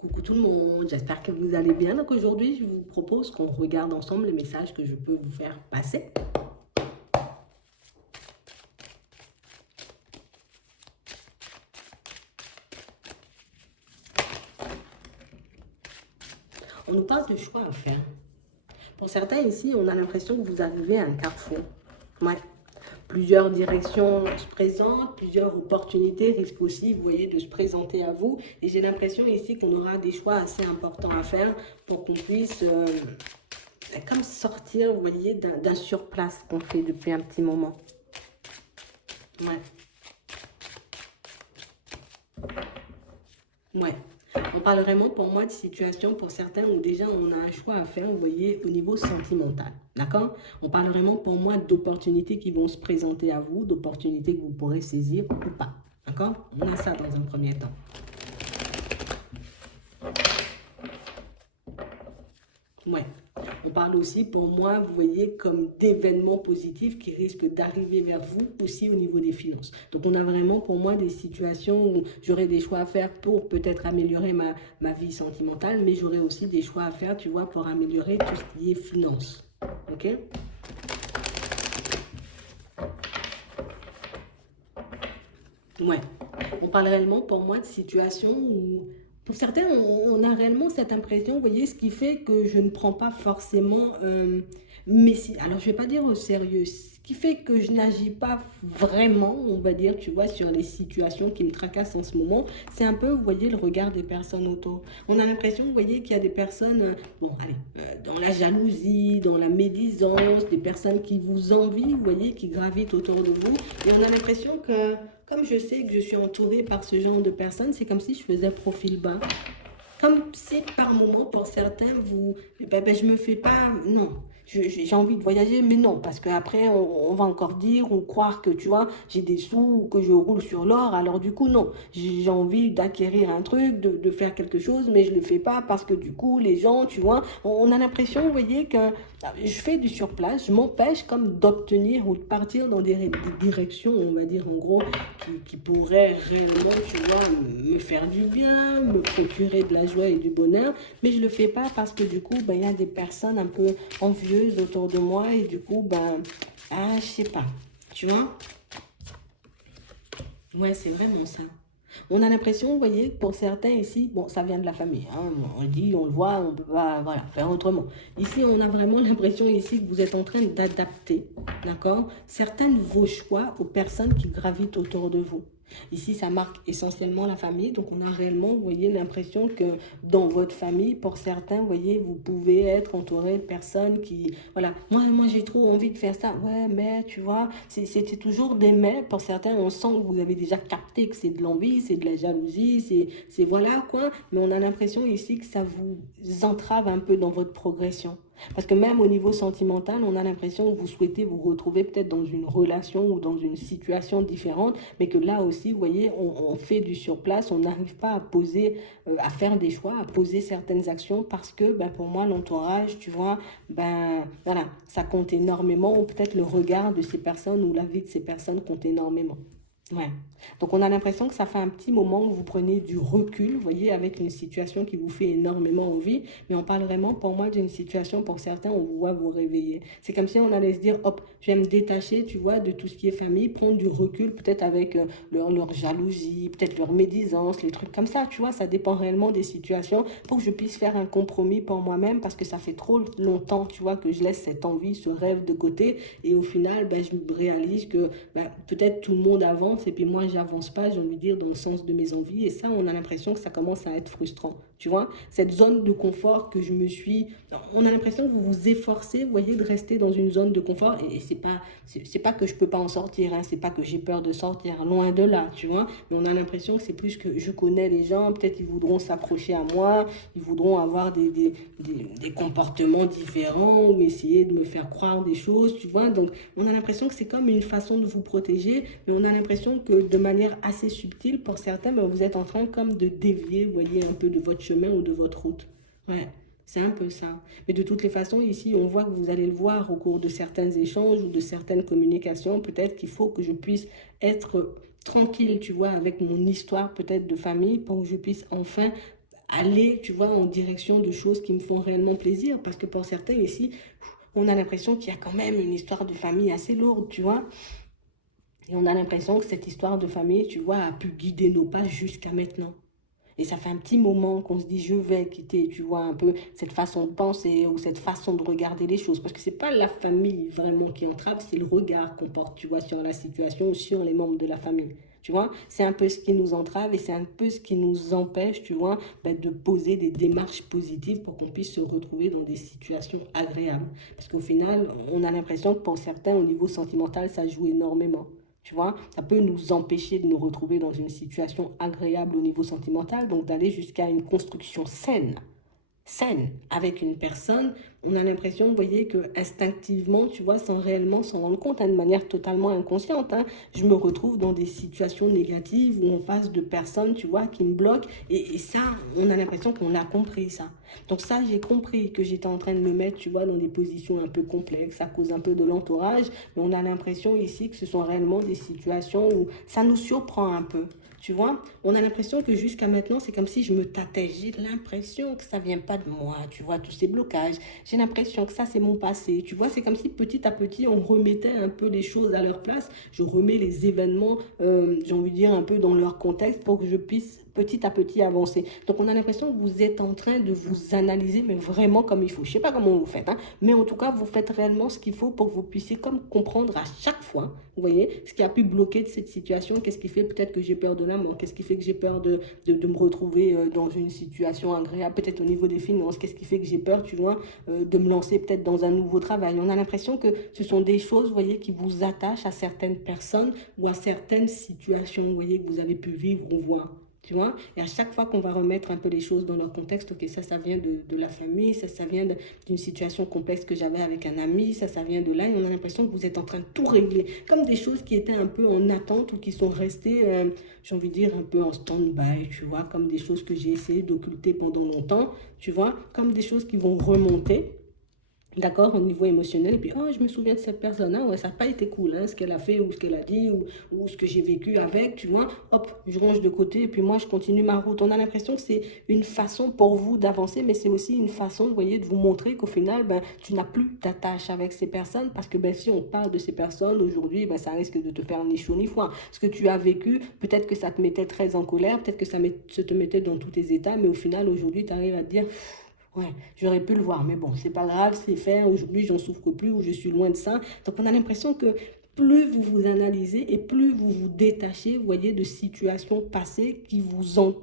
Coucou tout le monde, j'espère que vous allez bien. Donc aujourd'hui, je vous propose qu'on regarde ensemble les messages que je peux vous faire passer. On nous parle de choix à faire. Pour certains ici, on a l'impression que vous arrivez à un carrefour. Ouais. Plusieurs directions se présentent, plusieurs opportunités risquent aussi, vous voyez, de se présenter à vous. Et j'ai l'impression ici qu'on aura des choix assez importants à faire pour qu'on puisse comme sortir, vous voyez, d'un surplace qu'on fait depuis un petit moment. Ouais. Ouais. On parle vraiment pour moi de situation pour certains où déjà on a un choix à faire, vous voyez, au niveau sentimental. D'accord? On parle vraiment pour moi d'opportunités qui vont se présenter à vous, d'opportunités que vous pourrez saisir ou pas. D'accord? On a ça dans un premier temps. Ouais. On parle aussi pour moi, vous voyez, comme d'événements positifs qui risquent d'arriver vers vous aussi au niveau des finances. Donc on a vraiment pour moi des situations où j'aurai des choix à faire pour peut-être améliorer ma vie sentimentale, mais j'aurai aussi des choix à faire, tu vois, pour améliorer tout ce qui est finances. Ok? Ouais. On parle réellement pour moi de situations où, pour certains, on a réellement cette impression, vous voyez, ce qui fait que je ne prends pas forcément, alors je ne vais pas dire au sérieux, ce qui fait que je n'agis pas vraiment, on va dire, tu vois, sur les situations qui me tracassent en ce moment, c'est un peu, vous voyez, le regard des personnes autour. On a l'impression, vous voyez, qu'il y a des personnes, bon, allez, dans la jalousie, dans la médisance, des personnes qui vous envient, vous voyez, qui gravitent autour de vous, et on a l'impression que comme je sais que je suis entourée par ce genre de personnes, c'est comme si je faisais profil bas. Comme si par moment, pour certains, je me fais pas, non, j'ai envie de voyager, mais non, parce qu'après, on va encore dire ou croire que, tu vois, j'ai des sous ou que je roule sur l'or, alors du coup, non, j'ai envie d'acquérir un truc, de faire quelque chose, mais je le fais pas parce que du coup, les gens, tu vois, on a l'impression, vous voyez, que je fais du surplace, je m'empêche comme d'obtenir ou de partir dans des directions, on va dire en gros, qui pourraient réellement, tu vois, me faire du bien, me procurer de la joie et du bonheur, mais je ne le fais pas parce que du coup, ben, il y a des personnes un peu envieuses autour de moi et du coup, ben, je sais pas, tu vois. Ouais, c'est vraiment ça. On a l'impression, vous voyez, pour certains ici, bon, ça vient de la famille, hein, on le dit, on le voit, on peut pas, voilà, faire autrement. Ici, on a vraiment l'impression ici que vous êtes en train d'adapter, d'accord, certains de vos choix aux personnes qui gravitent autour de vous. Ici, ça marque essentiellement la famille, donc on a réellement, vous voyez, l'impression que dans votre famille, pour certains, vous voyez, vous pouvez être entouré de personnes qui, voilà, moi j'ai trop envie de faire ça, ouais, mais tu vois, c'était toujours des mais, pour certains, on sent que vous avez déjà capté que c'est de l'envie, c'est de la jalousie, c'est voilà quoi, mais on a l'impression ici que ça vous entrave un peu dans votre progression. Parce que même au niveau sentimental, on a l'impression que vous souhaitez vous retrouver peut-être dans une relation ou dans une situation différente, mais que là aussi, vous voyez, on fait du surplace, on n'arrive pas à poser, à faire des choix, à poser certaines actions parce que ben, pour moi, l'entourage, tu vois, ben voilà, ça compte énormément, ou peut-être le regard de ces personnes ou la vie de ces personnes compte énormément. Ouais. Donc on a l'impression que ça fait un petit moment que vous prenez du recul, vous voyez, avec une situation qui vous fait énormément envie, mais on parle vraiment pour moi d'une situation pour certains, on voit vous réveiller. C'est comme si on allait se dire, hop, je vais me détacher, tu vois, de tout ce qui est famille, prendre du recul, peut-être avec leur jalousie, peut-être leur médisance, les trucs comme ça, tu vois, ça dépend réellement des situations pour que je puisse faire un compromis pour moi-même parce que ça fait trop longtemps, tu vois, que je laisse cette envie, ce rêve de côté et au final, ben, je réalise que ben, peut-être tout le monde avance et puis moi, j'avance pas, j'ai envie de dire, dans le sens de mes envies et ça, on a l'impression que ça commence à être frustrant, tu vois, cette zone de confort que je me suis, on a l'impression que vous vous efforcez, vous voyez, de rester dans une zone de confort et c'est pas que je peux pas en sortir, hein, c'est pas que j'ai peur de sortir, loin de là, tu vois, mais on a l'impression que c'est plus que je connais les gens, peut-être ils voudront s'accrocher à moi, ils voudront avoir des comportements différents ou essayer de me faire croire des choses, tu vois. Donc, on a l'impression que c'est comme une façon de vous protéger, mais on a l'impression que de manière assez subtile, pour certains, ben, vous êtes en train comme de dévier, vous voyez, un peu de votre chemin ou de votre route. Ouais. C'est un peu ça. Mais de toutes les façons, ici, on voit que vous allez le voir au cours de certains échanges ou de certaines communications. Peut-être qu'il faut que je puisse être tranquille, tu vois, avec mon histoire peut-être de famille pour que je puisse enfin aller, tu vois, en direction de choses qui me font réellement plaisir. Parce que pour certains ici, on a l'impression qu'il y a quand même une histoire de famille assez lourde, tu vois. Et on a l'impression que cette histoire de famille, tu vois, a pu guider nos pas jusqu'à maintenant. Et ça fait un petit moment qu'on se dit, je vais quitter, tu vois, un peu cette façon de penser ou cette façon de regarder les choses. Parce que c'est pas la famille vraiment qui entrave, c'est le regard qu'on porte, tu vois, sur la situation ou sur les membres de la famille. Tu vois, c'est un peu ce qui nous entrave et c'est un peu ce qui nous empêche, tu vois, ben, de poser des démarches positives pour qu'on puisse se retrouver dans des situations agréables. Parce qu'au final, on a l'impression que pour certains, au niveau sentimental, ça joue énormément. Tu vois, ça peut nous empêcher de nous retrouver dans une situation agréable au niveau sentimental, donc d'aller jusqu'à une construction saine avec une personne, on a l'impression, vous voyez, que instinctivement, tu vois, sans réellement s'en rendre compte, hein, de manière totalement inconsciente, hein, je me retrouve dans des situations négatives ou en face de personnes, tu vois, qui me bloquent. Et ça, on a l'impression qu'on a compris ça. Donc ça, j'ai compris que j'étais en train de me mettre, tu vois, dans des positions un peu complexes, à cause un peu de l'entourage. Mais on a l'impression ici que ce sont réellement des situations où ça nous surprend un peu. Tu vois, on a l'impression que jusqu'à maintenant, c'est comme si je me tâtais. J'ai l'impression que ça vient pas de moi, tu vois, tous ces blocages. J'ai l'impression que ça, c'est mon passé. Tu vois, c'est comme si petit à petit, on remettait un peu les choses à leur place. Je remets les événements, j'ai envie de dire, un peu dans leur contexte pour que je puisse petit à petit avancer. Donc, on a l'impression que vous êtes en train de vous analyser, mais vraiment comme il faut. Je sais pas comment vous faites, hein, mais en tout cas, vous faites réellement ce qu'il faut pour que vous puissiez comme comprendre à chaque fois, vous voyez, ce qui a pu bloquer de cette situation, qu'est-ce qui fait peut-être que j'ai peur de l'amour, qu'est-ce qui fait que j'ai peur de me retrouver dans une situation agréable, peut-être au niveau des finances, qu'est-ce qui fait que j'ai peur, tu vois, de me lancer peut-être dans un nouveau travail. On a l'impression que ce sont des choses, vous voyez, qui vous attachent à certaines personnes ou à certaines situations, vous voyez, que vous avez pu vivre ou voir. Tu vois, et à chaque fois qu'on va remettre un peu les choses dans leur contexte, ok, ça vient de la famille, ça vient d'une situation complexe que j'avais avec un ami, ça vient de là, et on a l'impression que vous êtes en train de tout régler, comme des choses qui étaient un peu en attente ou qui sont restées, j'ai envie de dire, un peu en stand-by, tu vois, comme des choses que j'ai essayé d'occulter pendant longtemps, tu vois, comme des choses qui vont remonter. D'accord, au niveau émotionnel, et puis, oh, je me souviens de cette personne, hein, ouais, ça n'a pas été cool, hein, ce qu'elle a fait, ou ce qu'elle a dit, ou ce que j'ai vécu avec, tu vois, hop, je range de côté, et puis moi, je continue ma route. On a l'impression que c'est une façon pour vous d'avancer, mais c'est aussi une façon, vous voyez, de vous montrer qu'au final, ben, tu n'as plus d'attache avec ces personnes, parce que, ben, si on parle de ces personnes aujourd'hui, ben, ça risque de te faire ni chaud ni froid. Ce que tu as vécu, peut-être que ça te mettait très en colère, peut-être que ça te mettait dans tous tes états, mais au final, aujourd'hui, tu arrives à te dire, ouais, j'aurais pu le voir, mais bon, c'est pas grave, c'est fait. Aujourd'hui, j'en souffre plus ou je suis loin de ça. Donc, on a l'impression que plus vous vous analysez et plus vous vous détachez, vous voyez, de situations passées qui vous ont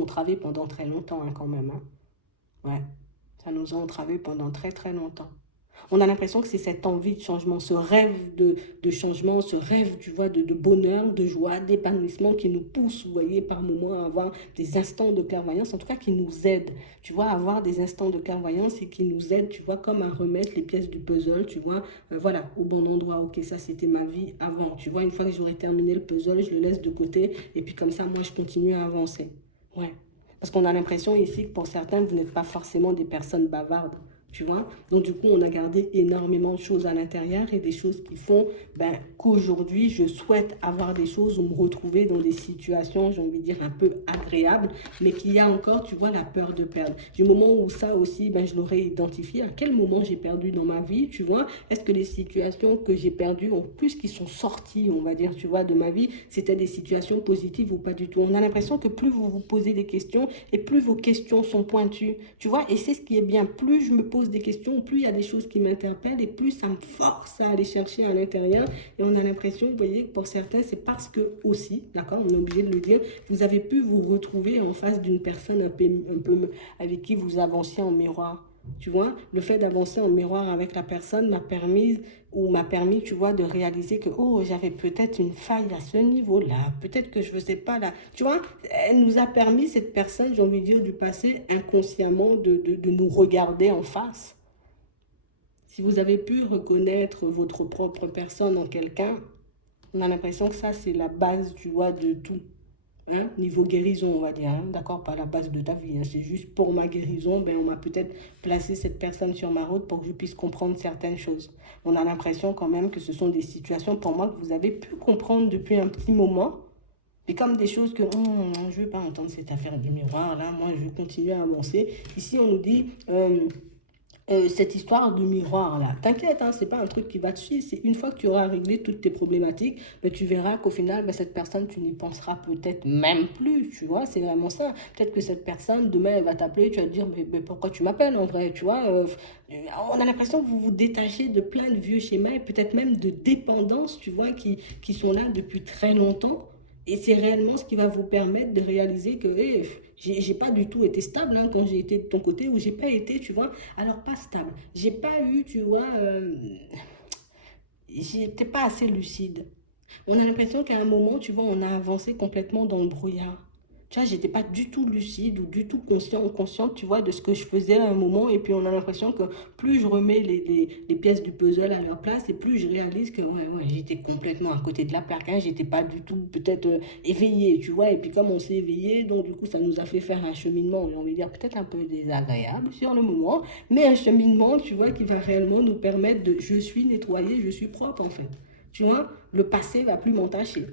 entravé pendant très longtemps, hein, quand même. Hein. Ouais, ça nous a entravé pendant très, très longtemps. On a l'impression que c'est cette envie de changement, ce rêve de changement, ce rêve, tu vois, de bonheur, de joie, d'épanouissement qui nous pousse, vous voyez, par moments à avoir des instants de clairvoyance, en tout cas qui nous aident, tu vois, à avoir des instants de clairvoyance et qui nous aident, tu vois, comme à remettre les pièces du puzzle, tu vois, voilà, au bon endroit. Ok, ça c'était ma vie avant, tu vois, une fois que j'aurai terminé le puzzle, je le laisse de côté et puis comme ça, moi, je continue à avancer. Ouais. Parce qu'on a l'impression ici que pour certains, vous n'êtes pas forcément des personnes bavardes. Tu vois, donc du coup, on a gardé énormément de choses à l'intérieur et des choses qui font ben, qu'aujourd'hui, je souhaite avoir des choses ou me retrouver dans des situations, j'ai envie de dire, un peu agréables, mais qu'il y a encore, tu vois, la peur de perdre. Du moment où ça aussi, ben, je l'aurais identifié, à quel moment j'ai perdu dans ma vie, tu vois, est-ce que les situations que j'ai perdues, en plus qui sont sorties, on va dire, tu vois, de ma vie, c'était des situations positives ou pas du tout. On a l'impression que plus vous vous posez des questions et plus vos questions sont pointues, tu vois, et c'est ce qui est bien, plus je me pose des questions, plus il y a des choses qui m'interpellent et plus ça me force à aller chercher à l'intérieur. Et on a l'impression, vous voyez, que pour certains, c'est parce que aussi, d'accord, on est obligé de le dire, vous avez pu vous retrouver en face d'une personne un peu avec qui vous avanciez en miroir. Tu vois, le fait d'avancer en miroir avec la personne m'a permis, tu vois, de réaliser que, oh, j'avais peut-être une faille à ce niveau-là, peut-être que je ne faisais pas là. Tu vois, elle nous a permis, cette personne, j'ai envie de dire, du passé, inconsciemment, de nous regarder en face. Si vous avez pu reconnaître votre propre personne en quelqu'un, on a l'impression que ça, c'est la base, tu vois, de tout. Hein? Niveau guérison, on va dire, hein? D'accord, pas la base de ta vie, hein? C'est juste pour ma guérison, ben, on m'a peut-être placé cette personne sur ma route pour que je puisse comprendre certaines choses. On a l'impression quand même que ce sont des situations pour moi que vous avez pu comprendre depuis un petit moment, Et comme des choses que je ne veux pas entendre cette affaire du miroir, là, moi je continue à avancer. Ici, on nous dit cette histoire de miroir là. T'inquiète, hein, c'est pas un truc qui va te suivre. C'est une fois que tu auras réglé toutes tes problématiques, ben, tu verras qu'au final, ben, cette personne, tu n'y penseras peut-être même plus. Tu vois, c'est vraiment ça. Peut-être que cette personne, demain, elle va t'appeler, tu vas te dire, mais pourquoi tu m'appelles en vrai, tu vois. On a l'impression que vous vous détachez de plein de vieux schémas et peut-être même de dépendances, tu vois, qui sont là depuis très longtemps. Et c'est réellement ce qui va vous permettre de réaliser que j'ai pas du tout été stable hein, quand j'ai été de ton côté ou j'ai pas été, tu vois. Alors, pas stable. J'ai pas eu, tu vois, j'étais pas assez lucide. On a l'impression qu'à un moment, tu vois, on a avancé complètement dans le brouillard. Tu vois, j'étais pas du tout lucide ou du tout conscient ou consciente, tu vois, de ce que je faisais à un moment. Et puis, on a l'impression que plus je remets les pièces du puzzle à leur place et plus je réalise que, ouais, j'étais complètement à côté de la plaque. Hein, j'étais pas du tout, peut-être, éveillée, tu vois. Et puis, comme on s'est éveillé, donc, du coup, ça nous a fait faire un cheminement, j'ai envie de dire, peut-être un peu désagréable sur le moment, mais un cheminement, tu vois, qui va réellement nous permettre de, je suis nettoyée, je suis propre, en fait. Tu vois, le passé va plus m'entacher.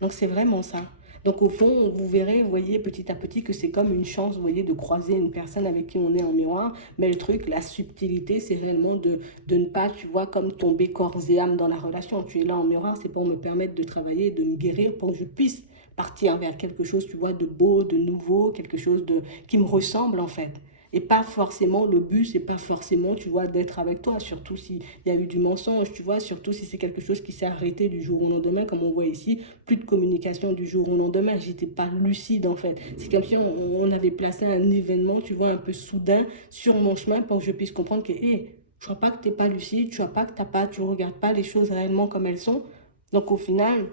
Donc c'est vraiment ça. Donc au fond, vous verrez, vous voyez petit à petit que c'est comme une chance, vous voyez, de croiser une personne avec qui on est en miroir. Mais le truc, la subtilité, c'est réellement de ne pas, tu vois, comme tomber corps et âme dans la relation. Tu es là en miroir, c'est pour me permettre de travailler, de me guérir, pour que je puisse partir vers quelque chose, tu vois, de beau, de nouveau, quelque chose de qui me ressemble en fait. Et pas forcément, le but, c'est pas forcément, tu vois, d'être avec toi, surtout s'il y a eu du mensonge, tu vois, surtout si c'est quelque chose qui s'est arrêté du jour au lendemain, comme on voit ici, plus de communication du jour au lendemain, j'étais pas lucide en fait. C'est comme si on avait placé un événement, tu vois, un peu soudain sur mon chemin pour que je puisse comprendre que, hé, je vois pas que t'es pas lucide, je vois pas que t'as pas, tu regardes pas les choses réellement comme elles sont. Donc au final,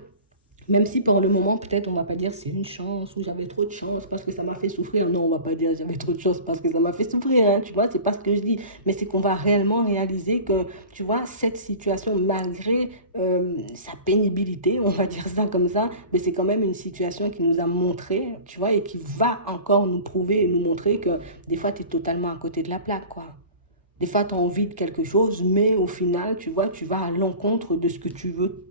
même si pour le moment, peut-être on va pas dire c'est une chance ou j'avais trop de chance parce que ça m'a fait souffrir. Non, on va pas dire j'avais trop de chance parce que ça m'a fait souffrir, hein, tu vois, c'est pas ce que je dis. Mais c'est qu'on va réellement réaliser que, tu vois, cette situation, malgré sa pénibilité, on va dire ça comme ça, mais c'est quand même une situation qui nous a montré, tu vois, et qui va encore nous prouver et nous montrer que des fois, tu es totalement à côté de la plaque, quoi. Des fois, tu as envie de quelque chose, mais au final, tu vois, tu vas à l'encontre de ce que tu veux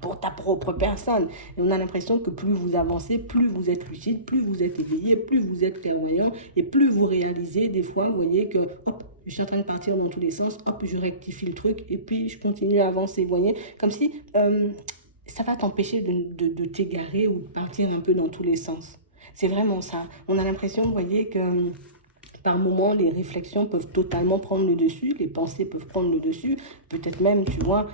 pour ta propre personne. Et on a l'impression que plus vous avancez, plus vous êtes lucide, plus vous êtes éveillé, plus vous êtes clairvoyant, et plus vous réalisez des fois, vous voyez que, hop, je suis en train de partir dans tous les sens, hop, je rectifie le truc, et puis je continue à avancer, vous voyez, comme si ça va t'empêcher de t'égarer ou de partir un peu dans tous les sens. C'est vraiment ça. On a l'impression, vous voyez, que par moments, les réflexions peuvent totalement prendre le dessus, les pensées peuvent prendre le dessus, peut-être même, tu vois,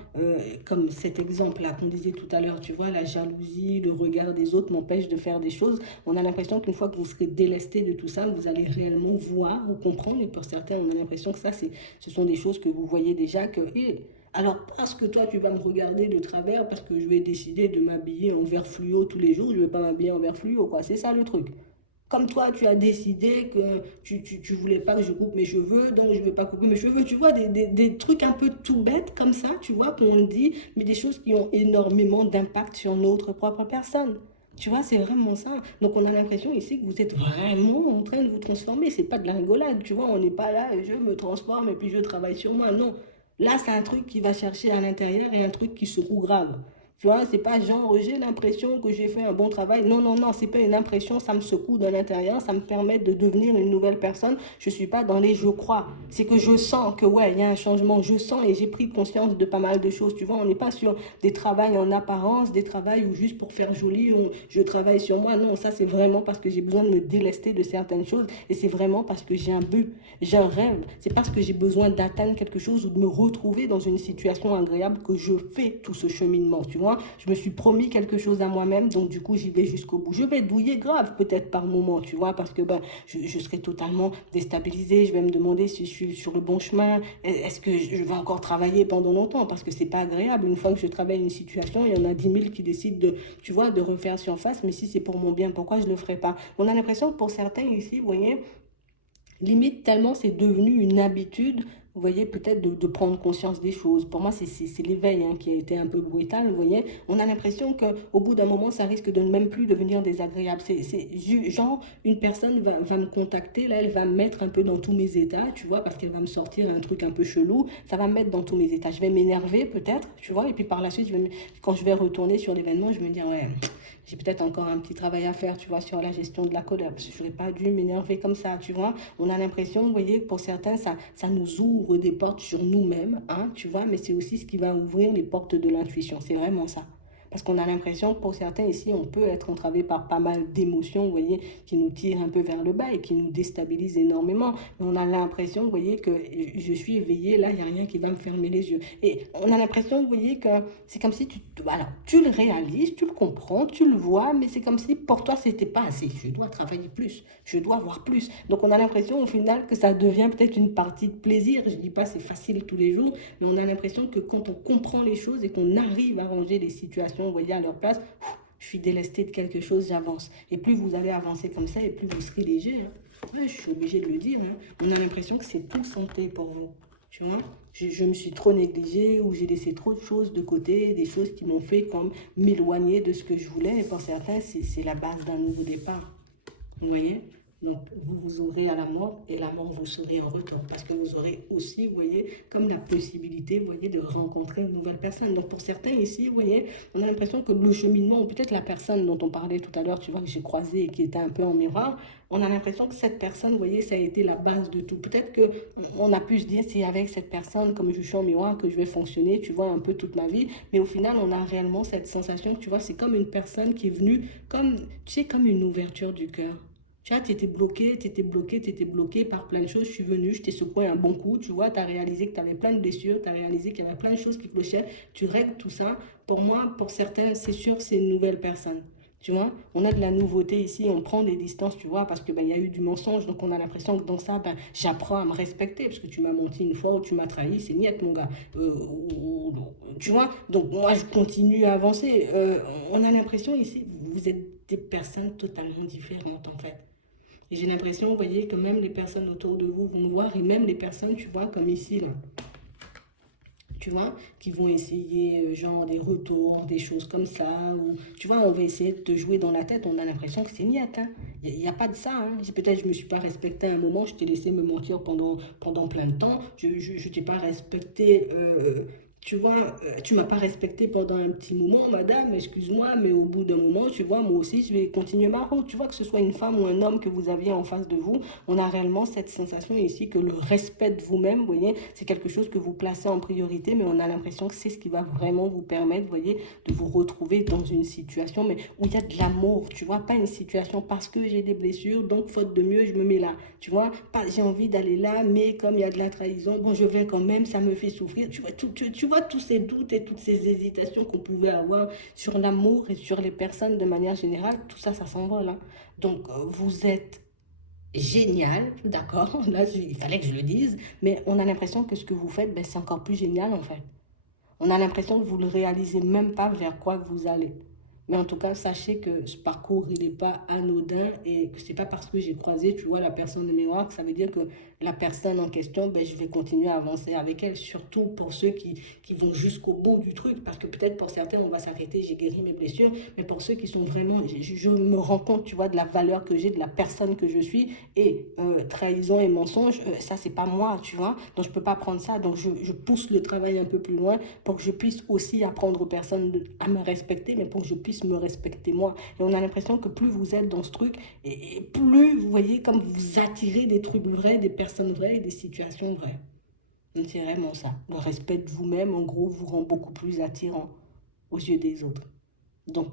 comme cet exemple-là qu'on disait tout à l'heure, tu vois, la jalousie, le regard des autres m'empêche de faire des choses. On a l'impression qu'une fois que vous serez délesté de tout ça, vous allez réellement voir ou comprendre, et pour certains, on a l'impression que ça, ce sont des choses que vous voyez déjà, que, alors, parce que toi, tu vas me regarder de travers, parce que je vais décider de m'habiller en vert fluo tous les jours, je ne vais pas m'habiller en vert fluo, quoi. C'est ça le truc. Comme toi, tu as décidé que tu voulais pas que je coupe mes cheveux, donc je ne vais pas couper mes cheveux. Tu vois, des trucs un peu tout bêtes comme ça, tu vois, qu'on dit, mais des choses qui ont énormément d'impact sur notre propre personne. Tu vois, c'est vraiment ça. Donc, on a l'impression ici que vous êtes vraiment en train de vous transformer. C'est pas de la rigolade, tu vois. On n'est pas là, je me transforme et puis je travaille sur moi. Non. Là, c'est un truc qui va chercher à l'intérieur et un truc qui secoue grave. Tu vois, c'est pas genre, j'ai l'impression que j'ai fait un bon travail. Non, non, non, c'est pas une impression, ça me secoue de l'intérieur, ça me permet de devenir une nouvelle personne. Je suis pas dans les je crois. C'est que je sens que, ouais, il y a un changement. Je sens et j'ai pris conscience de pas mal de choses. Tu vois, on n'est pas sur des travails en apparence, des travails où juste pour faire joli, je travaille sur moi. Non, ça, c'est vraiment parce que j'ai besoin de me délester de certaines choses et c'est vraiment parce que j'ai un but, j'ai un rêve. C'est parce que j'ai besoin d'atteindre quelque chose ou de me retrouver dans une situation agréable que je fais tout ce cheminement, tu vois. Je me suis promis quelque chose à moi-même, donc du coup, j'y vais jusqu'au bout. Je vais douiller grave, peut-être par moment, tu vois, parce que ben, je serai totalement déstabilisée. Je vais me demander si je suis sur le bon chemin. Est-ce que je vais encore travailler pendant longtemps? Parce que c'est pas agréable. Une fois que je travaille une situation, il y en a 10 000 qui décident de, tu vois, de refaire surface. Mais si c'est pour mon bien, pourquoi je le ferai pas? On a l'impression que pour certains ici, vous voyez, limite tellement c'est devenu une habitude vous voyez, peut-être de prendre conscience des choses. Pour moi, c'est l'éveil hein, qui a été un peu brutal, vous voyez. On a l'impression qu'au bout d'un moment, ça risque de ne même plus devenir désagréable. Genre, une personne va me contacter, là, elle va me mettre un peu dans tous mes états, tu vois, parce qu'elle va me sortir un truc un peu chelou. Ça va me mettre dans tous mes états. Je vais m'énerver peut-être, tu vois, et puis par la suite, quand je vais retourner sur l'événement, je me dis, ouais, j'ai peut-être encore un petit travail à faire, tu vois, sur la gestion de la colère, parce que je n'aurais pas dû m'énerver comme ça, tu vois. On a l'impression, vous voyez, que pour certains, ça nous ouvre des portes sur nous-mêmes, hein, tu vois, mais c'est aussi ce qui va ouvrir les portes de l'intuition. C'est vraiment ça. Parce qu'on a l'impression que pour certains ici, on peut être entravé par pas mal d'émotions, vous voyez, qui nous tirent un peu vers le bas et qui nous déstabilisent énormément. Mais on a l'impression, vous voyez, que je suis éveillée, là, il n'y a rien qui va me fermer les yeux. Et on a l'impression, vous voyez, que c'est comme si voilà, tu le réalises, tu le comprends, tu le vois, mais c'est comme si pour toi, c'était pas assez. Je dois travailler plus, je dois voir plus. Donc on a l'impression au final que ça devient peut-être une partie de plaisir. Je ne dis pas c'est facile tous les jours, mais on a l'impression que quand on comprend les choses et qu'on arrive à ranger les situations, vous voyez, à leur place, je suis délesté de quelque chose, j'avance. Et plus vous allez avancer comme ça, et plus vous serez léger. Hein. Ouais, je suis obligée de le dire. Hein. On a l'impression que c'est tout santé pour vous. Tu vois, je me suis trop négligée ou j'ai laissé trop de choses de côté, des choses qui m'ont fait comme m'éloigner de ce que je voulais. Et pour certains, c'est la base d'un nouveau départ. Vous voyez? Donc, vous vous aurez à la mort et la mort vous serez en retour. Parce que vous aurez aussi, vous voyez, comme la possibilité, vous voyez, de rencontrer une nouvelle personne. Donc, pour certains ici, vous voyez, on a l'impression que le cheminement, ou peut-être la personne dont on parlait tout à l'heure, tu vois, que j'ai croisée et qui était un peu en miroir, on a l'impression que cette personne, vous voyez, ça a été la base de tout. Peut-être qu'on a pu se dire, c'est avec cette personne, comme je suis en miroir, que je vais fonctionner, tu vois, un peu toute ma vie. Mais au final, on a réellement cette sensation que, tu vois, c'est comme une personne qui est venue, comme, tu sais, comme une ouverture du cœur. Tu vois, tu étais bloqué, tu étais bloqué, tu étais bloqué par plein de choses. Je suis venue, je t'ai secoué un bon coup. Tu vois, tu as réalisé que tu avais plein de blessures, tu as réalisé qu'il y avait plein de choses qui clochaient. Tu règles tout ça. Pour moi, pour certains, c'est sûr, c'est une nouvelle personne. Tu vois, on a de la nouveauté ici, on prend des distances, tu vois, parce que ben, y a eu du mensonge, donc on a l'impression que dans ça, ben, j'apprends à me respecter, parce que tu m'as menti une fois ou tu m'as trahi, c'est niette, mon gars. Tu vois, donc moi, je continue à avancer. On a l'impression ici, vous êtes des personnes totalement différentes, en fait. Et j'ai l'impression, vous voyez, que même les personnes autour de vous vont voir, et même les personnes, tu vois, comme ici, là, tu vois, qui vont essayer, genre, des retours, des choses comme ça, ou, tu vois, on va essayer de te jouer dans la tête, on a l'impression que c'est niette, hein. Il n'y a, pas de ça, hein. Peut-être je ne me suis pas respecté à un moment, je t'ai laissé me mentir pendant plein de temps, je ne t'ai pas respecté, tu vois, tu m'as pas respecté pendant un petit moment, madame, excuse-moi, mais au bout d'un moment, tu vois, moi aussi, je vais continuer ma route. Tu vois, que ce soit une femme ou un homme que vous aviez en face de vous, on a réellement cette sensation ici que le respect de vous-même, vous voyez, c'est quelque chose que vous placez en priorité, mais on a l'impression que c'est ce qui va vraiment vous permettre, vous voyez, de vous retrouver dans une situation, mais où il y a de l'amour, tu vois, pas une situation parce que j'ai des blessures, donc faute de mieux, je me mets là, tu vois, pas j'ai envie d'aller là, mais comme il y a de la trahison, bon, je vais quand même, ça me fait souffrir, tu vois, tu vois tous ces doutes et toutes ces hésitations qu'on pouvait avoir sur l'amour et sur les personnes de manière générale, tout ça, ça s'envole, hein. Donc, vous êtes génial, d'accord, là, il fallait que je le dise, mais on a l'impression que ce que vous faites, ben, c'est encore plus génial, en fait. On a l'impression que vous ne le réalisez même pas vers quoi vous allez. Mais en tout cas, sachez que ce parcours, il n'est pas anodin et que ce n'est pas parce que j'ai croisé, tu vois, la personne de miroir que ça veut dire que la personne en question, ben, je vais continuer à avancer avec elle. Surtout pour ceux qui vont jusqu'au bout du truc. Parce que peut-être pour certains, on va s'arrêter, j'ai guéri mes blessures. Mais pour ceux qui sont vraiment, je me rends compte, tu vois, de la valeur que j'ai, de la personne que je suis. Et trahison et mensonge, ça, c'est pas moi, tu vois. Donc, je ne peux pas prendre ça. Donc, je pousse le travail un peu plus loin pour que je puisse aussi apprendre aux personnes à me respecter, mais pour que je puisse me respecter moi. Et on a l'impression que plus vous êtes dans ce truc, et plus vous voyez comme vous attirez des trucs vrais, des personnes vraies et des situations vraies. Donc c'est vraiment ça. Le respect de vous-même, en gros, vous rend beaucoup plus attirant aux yeux des autres. Donc,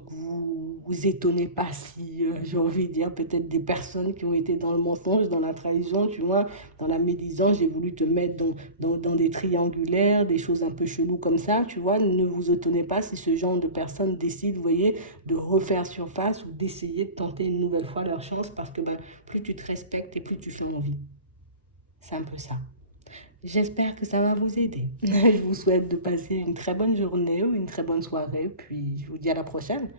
vous étonnez pas si, j'ai envie de dire, peut-être des personnes qui ont été dans le mensonge, dans la trahison, tu vois, dans la médisance, j'ai voulu te mettre dans des triangulaires, des choses un peu cheloues comme ça, tu vois. Ne vous étonnez pas si ce genre de personnes décident, vous voyez, de refaire surface ou d'essayer de tenter une nouvelle fois leur chance parce que ben, plus tu te respectes et plus tu fais envie. C'est un peu ça. J'espère que ça va vous aider. Je vous souhaite de passer une très bonne journée ou une très bonne soirée, puis je vous dis à la prochaine.